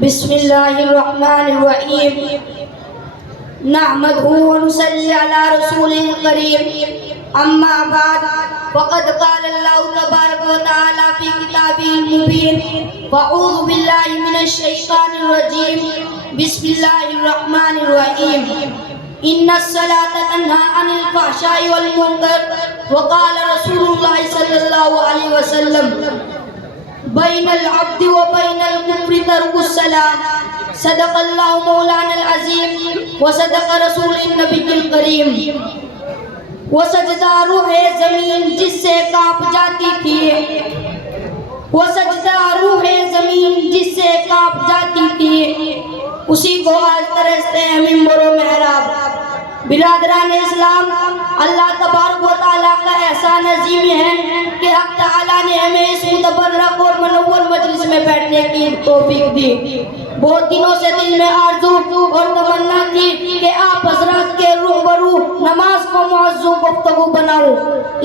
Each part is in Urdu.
بسم اللہ الرحمن الرحیم نحمدہ ونصلی علی رسول الکریم اما بعد فقد قال اللہ تبارک و تعالی فی کتابہ المبین فاعوذ باللہ من الشیطان الرجیم بسم اللہ الرحمن الرحیم ان الصلاة تنہی عن الفحشاء والمنکر وقال رسول اللہ صلی اللہ علیہ وسلم بین العبد و بین الکفر ترک الصلاة صدق اللہ مولانا العظیم و صدق رسول النبی الکریم. وہ سجدہ روح زمین جس سے کانپ جاتی تھی، وہ سجدہ روح زمین جس سے کانپ جاتی تھی، اسی کو آج ترستے ہیں منبر و محراب. برادران اسلام، اللہ تبارک و تعالیٰ کا احسان عظیم ہے کہ حق تعالیٰ نے ہمیں اس متبرک اور منور مجلس میں بیٹھنے کی توفیق دی. بہت دنوں سے دل میں آرزو اور تمنا تھی کہ آپ حضرات کے روبرو نماز کو موضوع گفتگو بناؤں.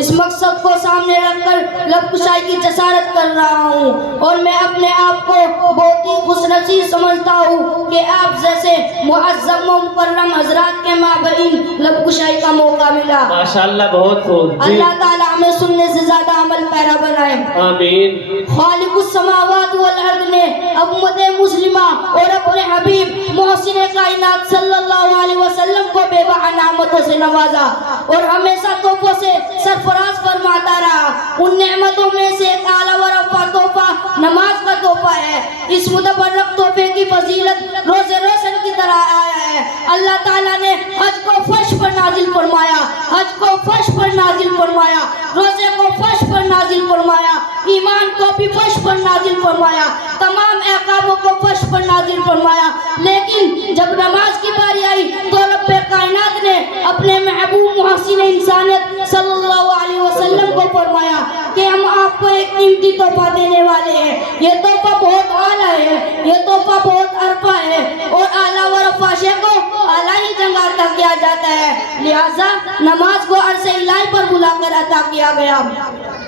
اس مقصد کو سامنے رکھ کر لب کشائی کی جسارت کر رہا ہوں، اور میں اپنے آپ کو بہت ہی خوش نصیب سمجھتا ہوں کہ آپ جیسے معظم و مکرم حضرات کے مابین لب کشائی کا موقع ملا. ماشاءاللہ بہت خوب. اللہ تعالیٰ ہمیں سننے سے زیادہ عمل پیرا بنائے. آمین. خالق السماوات والارض نے امت مسلمہ اور اپنے حبیب محسن کائنات صلی اللہ علیہ وسلم کو بے بہا نعمتوں سے نوازا اور ہمیشہ تحفوں سے سرفراز فرماتا رہا. ان نعمتوں میں سے ایک اعلیٰ و رفع تحفہ نماز کا تحفہ ہے. اس متبرک تحفے کی فضیلت روز روشن کی طرح آیا ہے. اللہ تعالیٰ نے حج کو فرش پر نازل فرمایا، حج کو فرش پر نازل فرمایا، روزے کو فرش پر نازل فرمایا، ایمان کو بھی فرش پر نازل فرمایا، تمام احکاموں کو فرش پر نازل فرمایا. لیکن جب نماز کی باری آئی تو رب کائنات نے اپنے محبوب محسن انسانیت صلی اللہ علیہ وسلم کو فرمایا کہ ہم آپ کو ایک قیمتی تحفہ دینے والے ہیں. یہ تحفہ بہت اعلیٰ ہے، یہ تحفہ بہت عرفہ ہے، اور اعلیٰ و رفع شے کو اعلیٰ ہی جگہ عطا کیا جاتا ہے. لہٰذا نماز کو عرصہ الہی پر بلا کر عطا کیا گیا.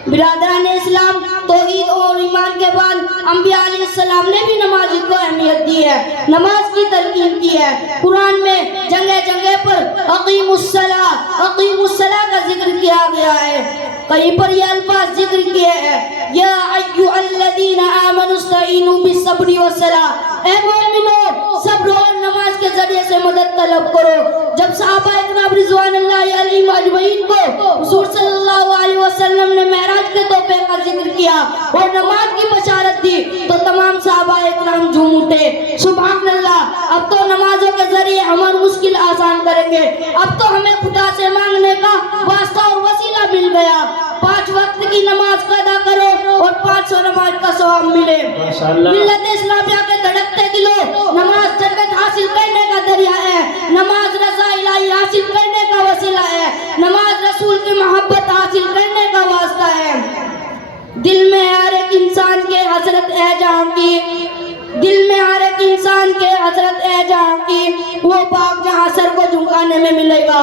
برادران اسلام، توحید اور ایمان کے بعد انبیاء علیہ السلام نے بھی نماز کو اہمیت دی ہے، نماز کی تلقین کی ہے. قرآن میں جگہ جگہ پر اقیم الصلاۃ، اقیم الصلاۃ کا ذکر کیا گیا ہے. کہیں پر یہ الفاظ ذکر کیے ہیں، یا ایھا الذین آمنوا استعینوا بالصبر والصلاۃ، اے مومنو صبر اور نماز کے ذریعے سے مدد طلب کرو. جب صحابہ اکرام رضوان اللہ علیہم اجمعین کو حضور صلی اللہ علیہ وسلم نے معراج کے تحفے کا ذکر کیا اور نماز کی بشارت دی تو تمام صحابہ اکرام جھوم اٹھے. سبحان اللہ، اب تو نمازوں کے ذریعے ہماری مشکل آسان کریں گے. اب تو ہمیں خدا سے مانگنے کا واسطہ اور وسیلہ مل گیا. 5 وقت کی نماز کا ادا کرو اور 500 نماز کا ثواب ملے. ملت اسلامیہ کے دھڑکتے دلوں، نماز جنت حاصل کرنے کا ذریعہ ہے، نماز رضا الہی حاصل کرنے کا وسیلہ ہے، نماز رسول کی محبت حاصل کرنے کا واسطہ ہے. دل میں ہر ایک انسان کے حضرت ہے جہاں کی، دل میں ہر ایک انسان کے حضرت ہے جہاں کی، وہ باغ جہاں سر کو جھکانے میں ملے گا.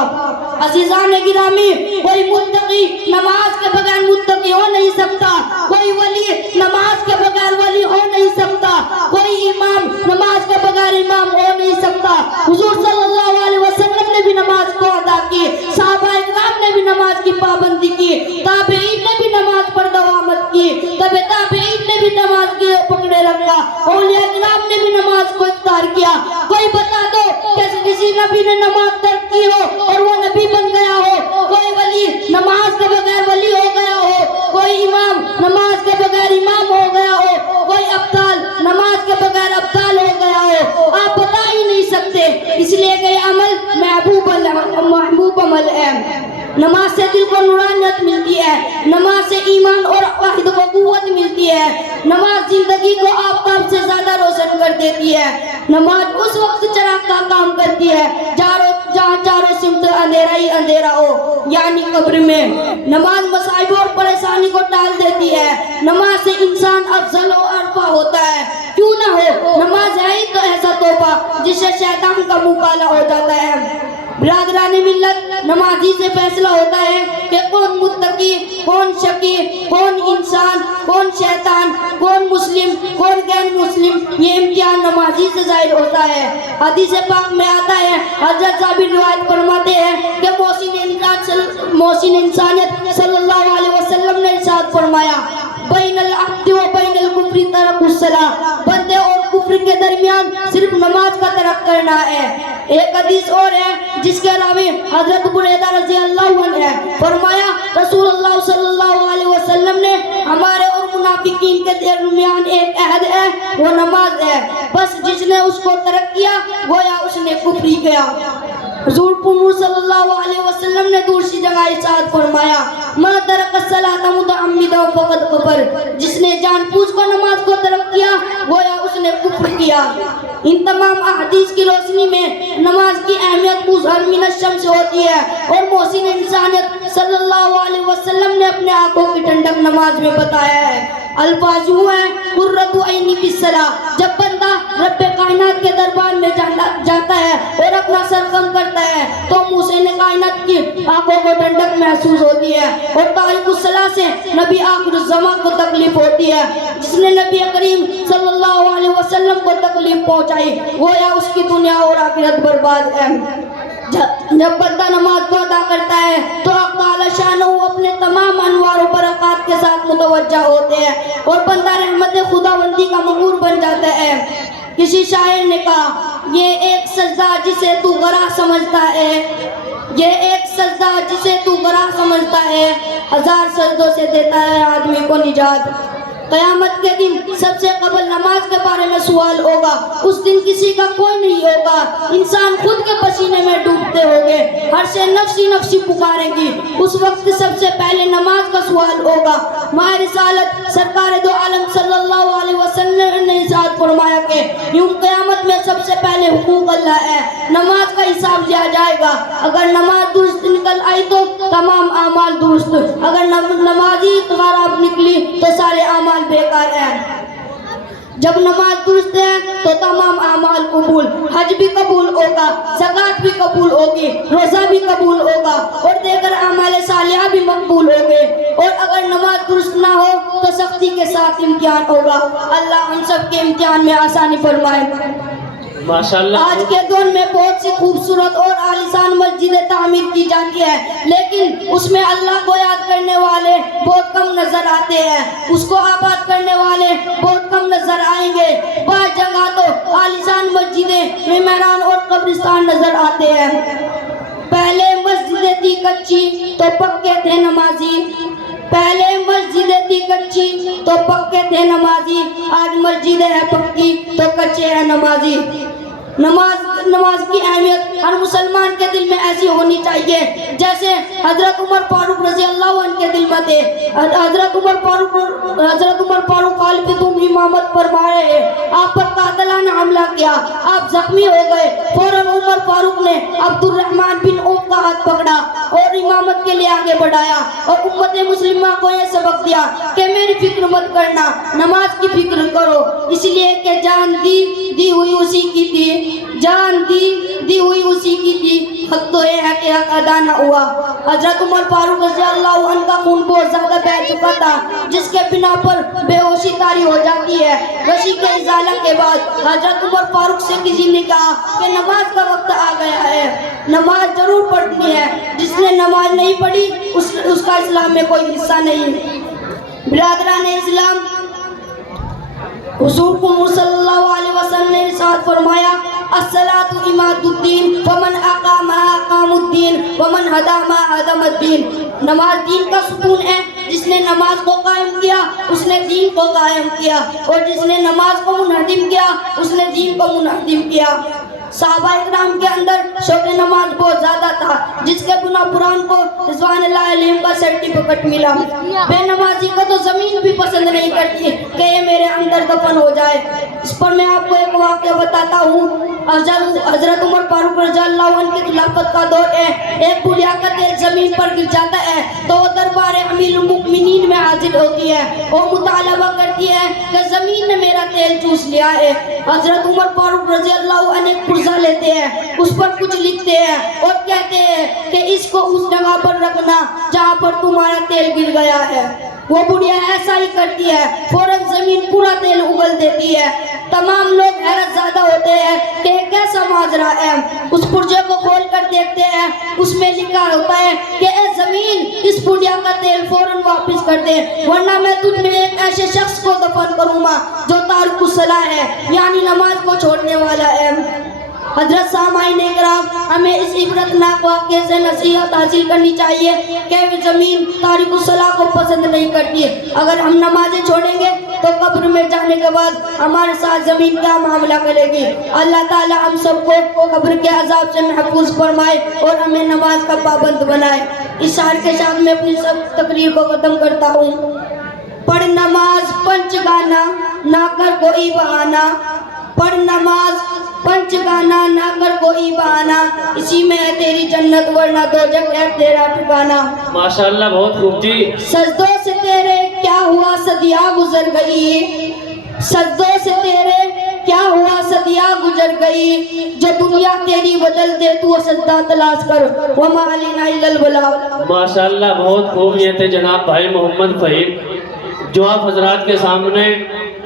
عزیزان گرامی، کوئی متقی نماز کے بغیر متقی ہو نہیں سکتا، کوئی ولی نماز کے بغیر ولی ہو نہیں سکتا، کوئی امام نماز کے بغیر امام ہو نہیں سکتا. حضور صلی اللہ علیہ وسلم نے بھی نماز کو ادا کی، صحابہ اکرام نے بھی نماز کی پابندی کی، تابعین نے بھی نماز پر دعوت کی، تابعین نے بھی نماز کے پکڑے رکھا، اولیاء کرام نے بھی نماز کو اختیار کیا. کوئی بتا دو کہ کسی نبی نے نماز ترک کی ہو اور وہ نبی بن گیا ہو، کوئی ولی نماز کے بغیر ولی ہو گیا ہو، کوئی امام نماز کے بغیر امام ہو گیا ہو، کوئی ابدال نماز کے بغیر ابدال ہو گیا ہو. آپ بتا ہی نہیں سکتے، اس لیے کہ یہ عمل محبوب عمل ہے. نماز سے دل کو نورانیت ملتی ہے، نماز سے ایمان اور عقائد کو قوت ملتی ہے، نماز زندگی کو آفتاب سے زیادہ روشن کر دیتی ہے. نماز اس وقت چراغ کا کام کرتی ہے جہاں چاروں سمت اندھیرا ہی اندھیرا ہو، یعنی قبر میں. نماز مصائب اور پریشانی کو ٹال دیتی ہے. نماز سے انسان افضل و عرفہ ہوتا ہے. کیوں نہ ہو، نماز ہے ہی تو ایسا تحفہ جس سے شیطان کا منہ کالا ہو جاتا ہے. برادران ملت، نمازی سے فیصلہ ہوتا ہے کہ کون متقی، کون شقی، کون انسان، کون شیطان، کون مسلم، کون غیر مسلم. یہ امتحان نمازی سے ظاہر ہوتا ہے. حدیث پاک میں آتا ہے، حضرت جابر روایت فرماتے ہیں کہ محسن انسانیت صلی اللہ علیہ وسلم نے ارشاد فرمایا، بین العبد و بین الکفر ترک الصلاۃ، بندے اور کفر کے درمیان صرف نماز کا ترک کرنا ہے. ایک حدیث اور ہے جس کے راوی حضرت بریدہ رضی اللہ عنہ ہے. فرمایا رسول اللہ صلی اللہ علیہ وسلم نے ہمارے اور منافقین کے درمیان ایک عہد ہے، وہ نماز ہے، بس جس نے اس کو ترک کیا گویا اس نے کفر کیا. حضور پنور صلی اللہ علیہ وسلم نے دوسری جگہ ارشاد فرمایا، ما ترک الصلاۃ متعمدا فقد کفر، جس نے جان بوجھ کر نماز کو ترک کیا گویا اس نے کفر کیا. ان تمام احادیث کی روشنی میں نماز کی اہمیت مظہر من الشمس ہوتی ہے، اور محسن انسانیت صلی اللہ علیہ وسلم نے اپنے آنکھوں کی ٹھنڈک نماز میں بتایا ہے. الفاظ یوں ہیں، قرۃ عینی فی الصلاۃ، جب بندہ رب کائنات کے دربار میں جاتا ہے اور اپنا سر خم کرتا ہے تو محسن کائنات کی آنکھوں کو ٹھنڈک محسوس ہوتی ہے. اور تارک الصلاۃ سے نبی آخر الزمان کو تکلیف ہوتی ہے. جس نے نبی کریم صلی اللہ علیہ وسلم کو تکلیف پہنچائی گویا اس کی دنیا اور آخرت برباد ہے. جب بندہ نماز کو ادا کرتا ہے تو حق تعالی شانہ اپنے تمام انوار و برکات کے ساتھ متوجہ ہوتے ہیں اور بندہ رحمت خداوندی کا مغرور بن جاتا ہے. کسی شاعر نے کہا، یہ ایک سجدہ جسے تو گراہ سمجھتا ہے، یہ ایک سجدہ جسے تو گراہ سمجھتا ہے، ہزار سجدوں سے دیتا ہے آدمی کو نجات. قیامت کے دن سب سے قبل نماز کے بارے میں سوال ہوگا. اس دن کسی کا کوئی نہیں ہوگا، انسان خود کے پسینے میں ڈوبتے ہوگے، ہر سے نفسی نفسی پکاریں گی. اس وقت سب سے پہلے نماز کا سوال ہوگا. ماہ رسالت سرکار دو عالم صلی اللہ علیہ وسلم نے ارشاد فرمایا کہ یوم قیامت میں سب سے پہلے حقوق اللہ ہے، نماز کا حساب لیا جائے گا. اگر نماز درست نکل آئی تو تمام اعمال درست، اگر نمازی خراب نکلی تو سارے اعمال بیکار ہے. جب نماز درست ہے تو تمام اعمال قبول، حج بھی قبول ہوگا، زکات بھی قبول ہوگی، روزہ بھی قبول ہوگا اور دیگر اعمال صالحہ بھی مقبول ہوگے. اور اگر نماز درست نہ ہو تو سختی کے ساتھ امتحان ہوگا. اللہ ہم سب کے امتحان میں آسانی فرمائے. ماشاءاللہ. آج کے دور میں بہت سی خوبصورت اور عالیشان مسجدیں تعمیر کی جاتی ہے، لیکن اس میں اللہ کو یاد کرنے والے بہت کم نظر آتے ہیں، اس کو آباد کرنے والے بہت کم نظر آئیں گے. بعض جگہ تو عالیشان مسجدیں معماران اور قبرستان نظر آتے ہیں. پہلے مسجدیں تھی کچی تو پکے تھے نمازی، پہلے مسجدیں تھی کچی تو پکے تھے نمازی، آج مسجدیں ہیں پکی تو کچے ہیں نمازی. نماز کی اہمیت ہر مسلمان کے دل میں ایسی ہونی چاہیے جیسے حضرت عمر فاروق رضی اللہ عنہ کے دل میں تھے. حضرت عمر فاروق خلیفۃ امامت فرما رہے ہیں، آپ پر قاتلانہ حملہ کیا، آپ زخمی ہو گئے. فوراً عمر فاروق نے عبد الرحمن بن عوف کا ہاتھ پکڑا اور امامت کے لیے آگے بڑھایا اور امت مسلمہ کو یہ سبق دیا کہ میری فکر مت کرنا، نماز کی فکر کرو، اس لیے کہ جان دی ہوئی اسی کی تھی، جان دی ہوئی اسی کی تھی، حق تو یہ ہے کہ حق ادا نہ ہوا. حضرت عمر فاروق رضی اللہ عنہ کا خون بہت زیادہ بہہ چکا تھا جس کے بنا پر بے ہوشی طاری ہو جاتی ہے. رشی کے ازالہ کے بعد حضرت عمر فاروق سے کسی نے کہا کہ نماز کا وقت آ گیا ہے، نماز ضرور پڑھنی ہے، جس نے نماز نہیں پڑھی اس کا اسلام میں کوئی حصہ نہیں. برادران اسلام، حضور صلی اللہ علیہ وسلم نے ارشاد فرمایا، الصلاۃ عماد الدین ومن اقامها اقام الدین ومن هدمها هدم الدین. نماز دین کا ستون ہے، جس نے نماز کو قائم کیا اس نے دین کو قائم کیا، اور جس نے نماز کو منہدم کیا اس نے دین کو منہدم کیا. صحابہ اکرام کے اندر شوق نماز بہت زیادہ تھا، جس کے بنا قرآن کو رضوان اللہ علیہم کا سرٹیفکیٹ ملا. بے نمازی کو تو زمین بھی پسند نہیں کرتی کہ یہ میرے اندر دفن ہو جائے. اس پر میں آپ کو ایک واقعہ بتاتا ہوں. حضرت عمر فاروق رضی اللہ عنہ کی خلافت کا دور ہے. ایک بڑھیا کا تیل زمین پر گر جاتا ہے تو وہ دربار امیر المؤمنین میں حاضر ہوتی ہے. وہ مطالبہ کرتی ہے کہ زمین نے میرا تیل چوس لیا ہے. حضرت عمر فاروق رضی اللہ عنہ ایک پرزہ لیتے ہیں, اس پر کچھ لکھتے ہیں اور کہتے ہیں کہ اس کو اس جگہ پر رکھنا جہاں پر تمہارا تیل گر گیا ہے. وہ بڑھیا ایسا ہی کرتی ہے, فوراً زمین پورا تیل اگل دیتی ہے. تمام لوگ حیرت زدہ ہوتے ہیں کہ یہ کیسا ماجرا ہے. اس پرزے کو کھول کر دیکھتے ہیں, اس میں لکھا ہوتا ہے کہ اے زمین, اس بڑھیا کا تیل فوراً واپس کر دے ورنہ میں تجھ میں ایک ایسے شخص کو دفن کروں گا جو تارک الصلاۃ ہے, یعنی نماز کو چھوڑنے والا ہے. حضرت سامعین کرام, ہمیں اس عبرتناک واقعے سے نصیحت حاصل کرنی چاہیے کہ زمین تارک الصلاۃ کو پسند نہیں کرتی ہے. اگر ہم نمازیں چھوڑیں گے تو قبر میں جانے کے بعد ہمارے ساتھ زمین کیا معاملہ کرے گی. اللہ تعالی ہم سب کو قبر کے عذاب سے محفوظ فرمائے اور ہمیں نماز کا پابند بنائے. اس شعر کے ساتھ میں اپنی سب تقریر کو ختم کرتا ہوں. پڑھ نماز پنچ گانا نہ کر کوئی بہانہ, پڑھ نماز پنچ گانا نہ کر کوئی بہانہ, اسی میں ہے تیری جنت ورنہ دوزخ ہے تیرا ٹھکانہ. ماشاءاللہ بہت خوب جی. سجدوں سے تیرے کیا ہوا صدیاں گزر گئی, سجدوں سے تیرے کیا ہوا صدیاں گزر گئی, جو دنیا تیری بدل دے تو سجدہ تلاش کر وما علینا الا البلاغ. ماشاءاللہ بہت خوب. یہ تھے جناب بھائی محمد فہیم جو آپ حضرات کے سامنے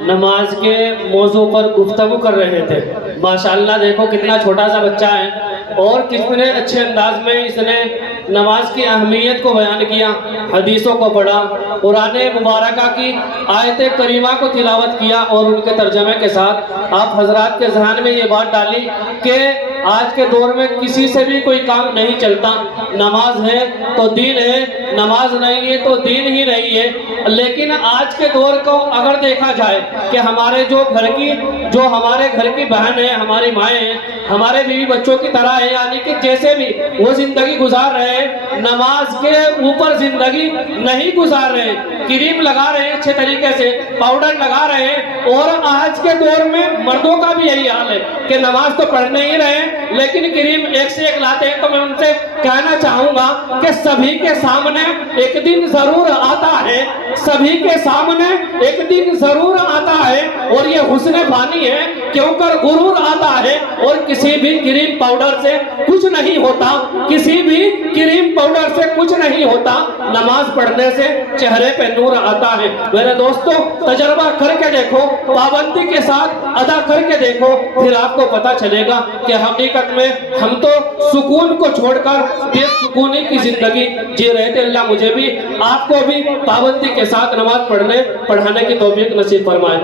نماز کے موضوع پر گفتگو کر رہے تھے. ماشاءاللہ دیکھو کتنا چھوٹا سا بچہ ہے اور کتنے اچھے انداز میں اس نے نماز کی اہمیت کو بیان کیا, حدیثوں کو پڑھا, قرآن مبارکہ کی آیت کریمہ کو تلاوت کیا اور ان کے ترجمے کے ساتھ آپ حضرات کے ذہن میں یہ بات ڈالی کہ آج کے دور میں کسی سے بھی کوئی کام نہیں چلتا. نماز ہے تو دین ہے, نماز نہیں ہے تو دین ہی نہیں ہے. لیکن آج کے دور کو اگر دیکھا جائے کہ ہمارے ہمارے گھر کی بہن ہے, ہماری مائیں ہیں, ہمارے بیوی بچوں کی طرح ہے, یعنی کہ جیسے بھی وہ زندگی گزار رہے ہیں نماز کے اوپر زندگی نہیں گزار رہے. کریم لگا رہے ہیں اچھے طریقے سے, پاؤڈر لگا رہے ہیں, اور آج کے دور میں مردوں کا بھی یہی حال ہے کہ نماز تو پڑھنے ہی رہے ہیں لیکن کریم ایک سے ایک لاتے ہیں. تو میں ان سے کہنا چاہوں گا کہ سبھی کے سامنے ایک دن ضرور آتا ہے, سبھی کے سامنے ایک دن ضرور آتا ہے, اور یہ حسن فانی ہے کیوں کر غرور آتا ہے, اور کسی بھی کریم پاؤڈر سے کچھ نہیں ہوتا, کسی بھی کریم پاؤڈر سے کچھ نہیں ہوتا. نماز پڑھنے سے چہرے پہ نور آتا ہے. میرے دوستو تجربہ کر کے دیکھو, پابندی کے ساتھ ادا کر کے دیکھو, پھر آپ کو پتا چلے گا کہ حقیقت میں ہم تو سکون کو چھوڑ کر بے سکونی کی زندگی جی رہے تھے. اللہ مجھے بھی آپ کو بھی پابندی کے ساتھ نماز پڑھانے کی توفیق نصیب فرمائے.